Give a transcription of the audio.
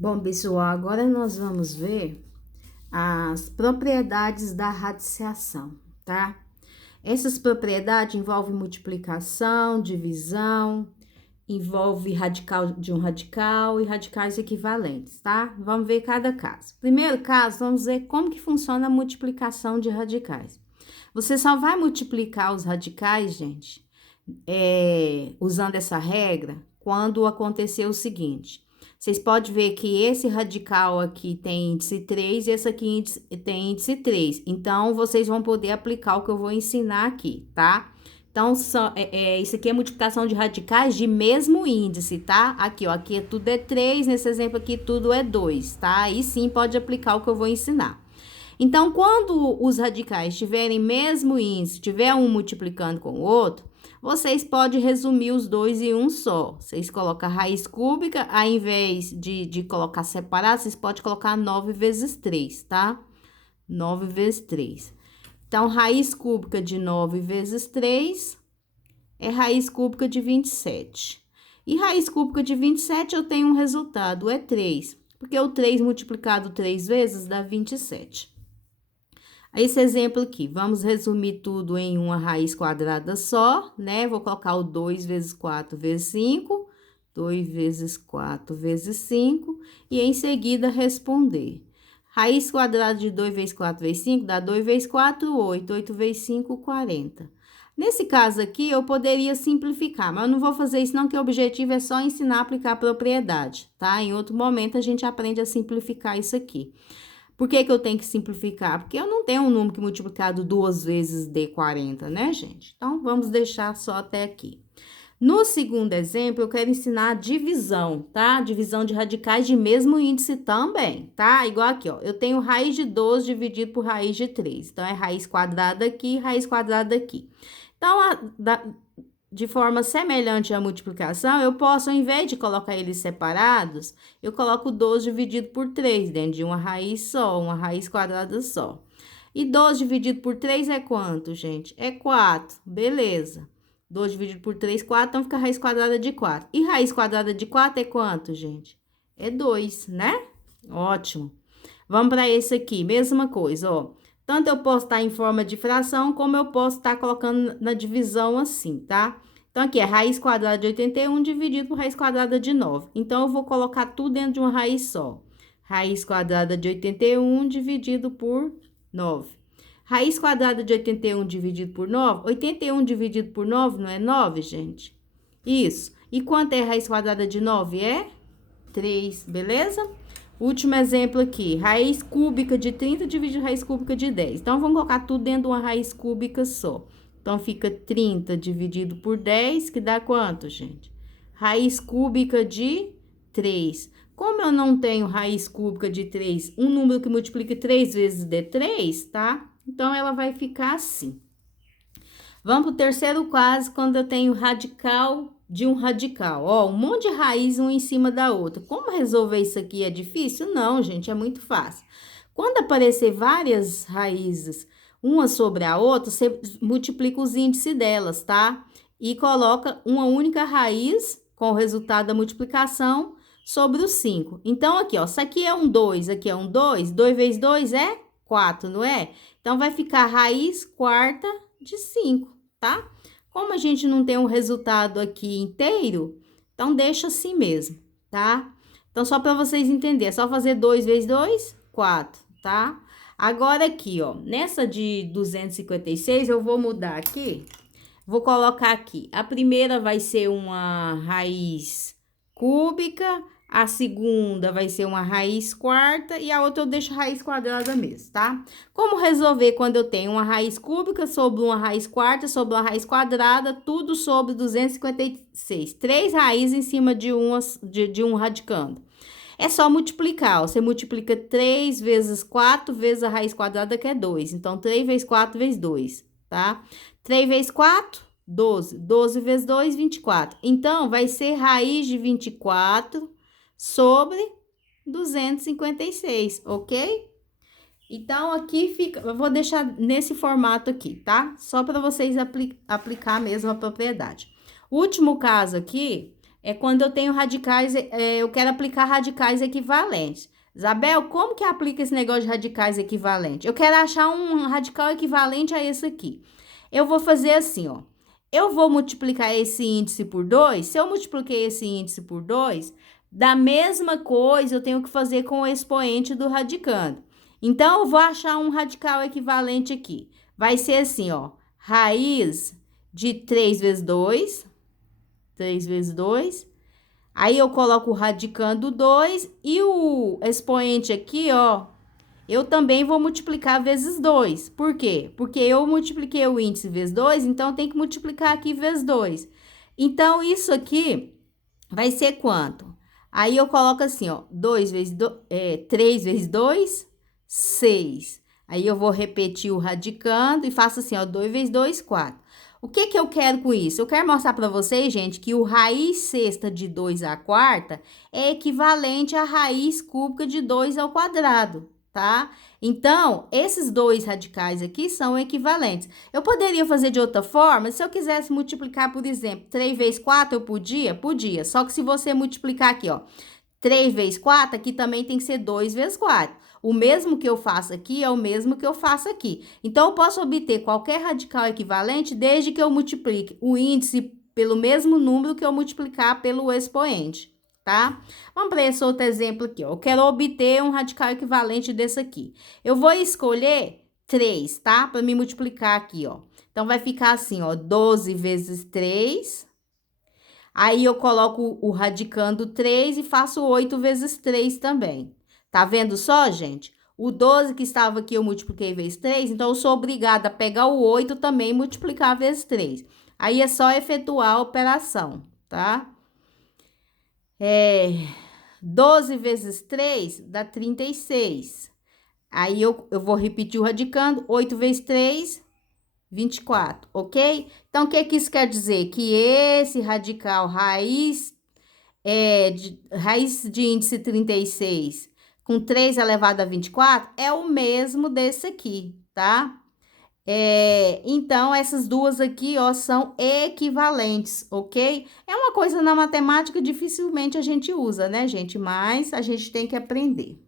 Bom, pessoal, agora nós vamos ver as propriedades da radiciação, tá? Essas propriedades envolvem multiplicação, divisão, envolve radical de um radical e radicais equivalentes, tá? Vamos ver cada caso. Primeiro caso, vamos ver como que funciona a multiplicação de radicais. Você só vai multiplicar os radicais, gente, usando essa regra, quando acontecer o seguinte. Vocês podem ver que esse radical aqui tem índice 3 e esse aqui tem índice 3. Então, vocês vão poder aplicar o que eu vou ensinar aqui, tá? Então, isso aqui é multiplicação de radicais de mesmo índice, tá? Aqui, ó, aqui tudo é 3, nesse exemplo aqui tudo é 2, tá? Aí sim pode aplicar o que eu vou ensinar. Então, quando os radicais tiverem mesmo índice, tiver um multiplicando com o outro, vocês podem resumir os dois em um só. Vocês colocam a raiz cúbica, ao invés de colocar separado, vocês podem colocar 9 vezes 3, tá? 9 vezes 3. Então, raiz cúbica de 9 vezes 3 é raiz cúbica de 27. E raiz cúbica de 27 eu tenho um resultado, é 3. Porque o 3 multiplicado 3 vezes dá 27. Esse exemplo aqui, vamos resumir tudo em uma raiz quadrada só, né? Vou colocar o 2 vezes 4 vezes 5, 2 vezes 4 vezes 5, e em seguida responder. Raiz quadrada de 2 vezes 4 vezes 5 dá 2 vezes 4, 8. 8 vezes 5, 40. Nesse caso aqui, eu poderia simplificar, mas eu não vou fazer isso não, que o objetivo é só ensinar a aplicar a propriedade, tá? Em outro momento, a gente aprende a simplificar isso aqui. Por que que eu tenho que simplificar? Porque eu não tenho um número que multiplicado 2 vezes dê 40, né, gente? Então, vamos deixar só até aqui. No segundo exemplo, eu quero ensinar a divisão, tá? Divisão de radicais de mesmo índice também, tá? Igual aqui, ó. Eu tenho raiz de 12 dividido por raiz de 3. Então, é raiz quadrada aqui, raiz quadrada aqui. Então, de forma semelhante à multiplicação, eu posso, ao invés de colocar eles separados, eu coloco 12 dividido por 3 dentro de uma raiz só, uma raiz quadrada só. E 12 dividido por 3 é quanto, gente? É 4, beleza. 12 dividido por 3, 4, então fica a raiz quadrada de 4. E raiz quadrada de 4 é quanto, gente? É 2, né? Ótimo. Vamos para esse aqui, mesma coisa, ó. Tanto eu posso estar em forma de fração, como eu posso estar colocando na divisão assim, tá? Então, aqui é raiz quadrada de 81 dividido por raiz quadrada de 9. Então, eu vou colocar tudo dentro de uma raiz só. Raiz quadrada de 81 dividido por 9. Raiz quadrada de 81 dividido por 9. 81 dividido por 9 não é 9, gente? Isso. E quanto é raiz quadrada de 9? É 3, beleza? Último exemplo aqui, raiz cúbica de 30 dividido raiz cúbica de 10. Então, vamos colocar tudo dentro de uma raiz cúbica só. Então, fica 30 dividido por 10, que dá quanto, gente? Raiz cúbica de 3. Como eu não tenho raiz cúbica de 3, um número que multiplique 3 vezes dê 3, tá? Então, ela vai ficar assim. Vamos para o terceiro caso, quando eu tenho radical de um radical. Ó, um monte de raiz um em cima da outra. Como resolver isso aqui é difícil? Não, gente, é muito fácil. Quando aparecer várias raízes, uma sobre a outra, você multiplica os índices delas, tá? E coloca uma única raiz com o resultado da multiplicação sobre os 5. Então, aqui, ó, isso aqui é um 2, aqui é um 2. 2 vezes 2 é 4, não é? Então, vai ficar raiz quarta de 5, tá? Como a gente não tem um resultado aqui inteiro, então deixa assim mesmo, tá? Então, só para vocês entenderem, é só fazer 2 vezes 2, 4, tá? Agora aqui, ó, nessa de 256, eu vou mudar aqui, vou colocar aqui. A primeira vai ser uma raiz cúbica, a segunda vai ser uma raiz quarta e a outra eu deixo raiz quadrada mesmo, tá? Como resolver quando eu tenho uma raiz cúbica sobre uma raiz quarta, sobre uma raiz quadrada, tudo sobre 256. 3 raízes em cima de um radicando. É só multiplicar, ó. Você multiplica 3 vezes 4 vezes a raiz quadrada, que é 2. Então, 3 vezes 4 vezes 2, tá? 3 vezes 4, 12. 12 vezes 2, 24. Então, vai ser raiz de 24 sobre 256, ok? Então, aqui fica... Eu vou deixar nesse formato aqui, tá? Só para vocês aplicar mesmo a propriedade. O último caso aqui é quando eu tenho radicais, eu quero aplicar radicais equivalentes. Isabel, como que aplica esse negócio de radicais equivalentes? Eu quero achar um radical equivalente a esse aqui. Eu vou fazer assim, ó. Eu vou multiplicar esse índice por 2. Se eu multipliquei esse índice por 2, da mesma coisa eu tenho que fazer com o expoente do radicando. Então, eu vou achar um radical equivalente aqui. Vai ser assim, ó. Raiz de 3 vezes 2. 3 vezes 2. Aí eu coloco o radicando 2 e o expoente aqui, ó, eu também vou multiplicar vezes 2. Por quê? Porque eu multipliquei o índice vezes 2, então tem que multiplicar aqui vezes 2. Então, isso aqui vai ser quanto? Aí eu coloco assim, ó, 3 vezes 2, 6. Aí eu vou repetir o radicando e faço assim, ó, 2 vezes 2, 4. O que que eu quero com isso? Eu quero mostrar para vocês, gente, que o raiz sexta de 2 à quarta é equivalente à raiz cúbica de 2 ao quadrado, tá? Então, esses dois radicais aqui são equivalentes. Eu poderia fazer de outra forma, se eu quisesse multiplicar, por exemplo, 3 vezes 4, eu podia? Podia. Só que se você multiplicar aqui, ó, 3 vezes 4, aqui também tem que ser 2 vezes 4. O mesmo que eu faço aqui é o mesmo que eu faço aqui. Então, eu posso obter qualquer radical equivalente desde que eu multiplique o índice pelo mesmo número que eu multiplicar pelo expoente, tá? Vamos para esse outro exemplo aqui, ó. Eu quero obter um radical equivalente desse aqui. Eu vou escolher 3, tá? Para me multiplicar aqui, ó. Então, vai ficar assim, ó, 12 vezes 3. Aí, eu coloco o radicando 3 e faço 8 vezes 3 também. Tá vendo só, gente? O 12 que estava aqui eu multipliquei vezes 3, então eu sou obrigada a pegar o 8 também e multiplicar vezes 3. Aí é só efetuar a operação, tá? 12 vezes 3 dá 36. Aí eu vou repetir o radicando, 8 vezes 3, 24, ok? Então, o que que isso quer dizer? Que esse radical raiz de índice 36 com 3 elevado a 24 é o mesmo desse aqui, tá? Então, essas duas aqui, ó, são equivalentes, ok? É uma coisa na matemática dificilmente a gente usa, né, gente? Mas a gente tem que aprender.